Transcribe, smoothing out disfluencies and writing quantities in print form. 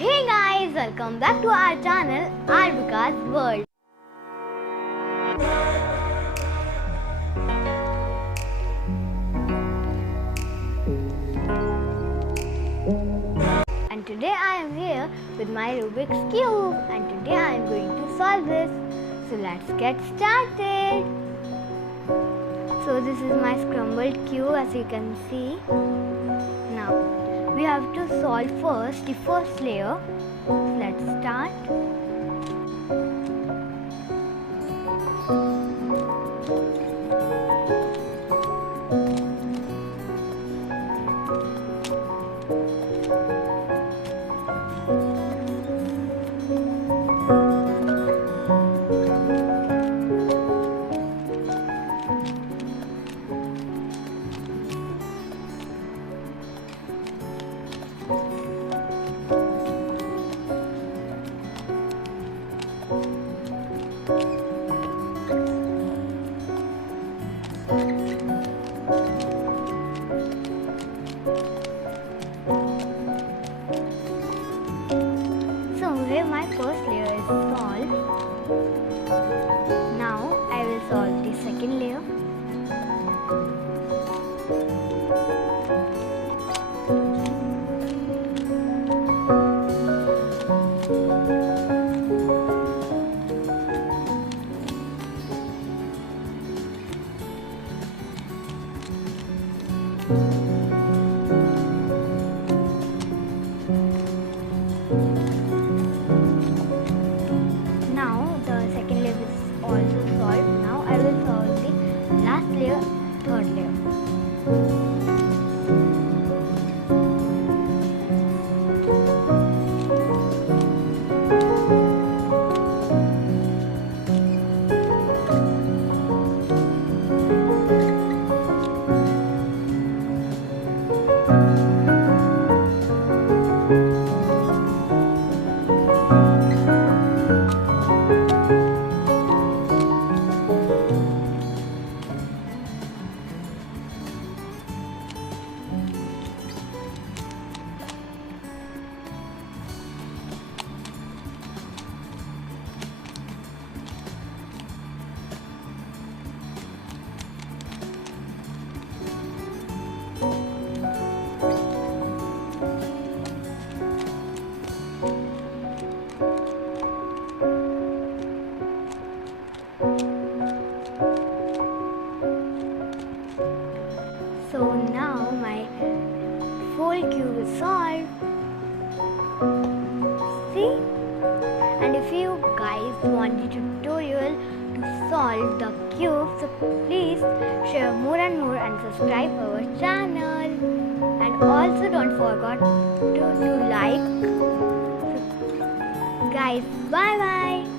Hey guys, welcome back to our channel Rubik's World. And today I am here with my Rubik's Cube and today I am going to solve this. So let's get started. So this is my scrambled cube as you can see. Now we have to solve first the first layer. Let's start. So here my first layer is solved. Now I will solve the second layer. Now the second layer is also solved. Now I will solve the last layer, third layer. So now my full cube is solved. See? And if you guys want the tutorial to solve the cube, so please share more and more and subscribe our channel. And also don't forget to like. Guys, bye bye.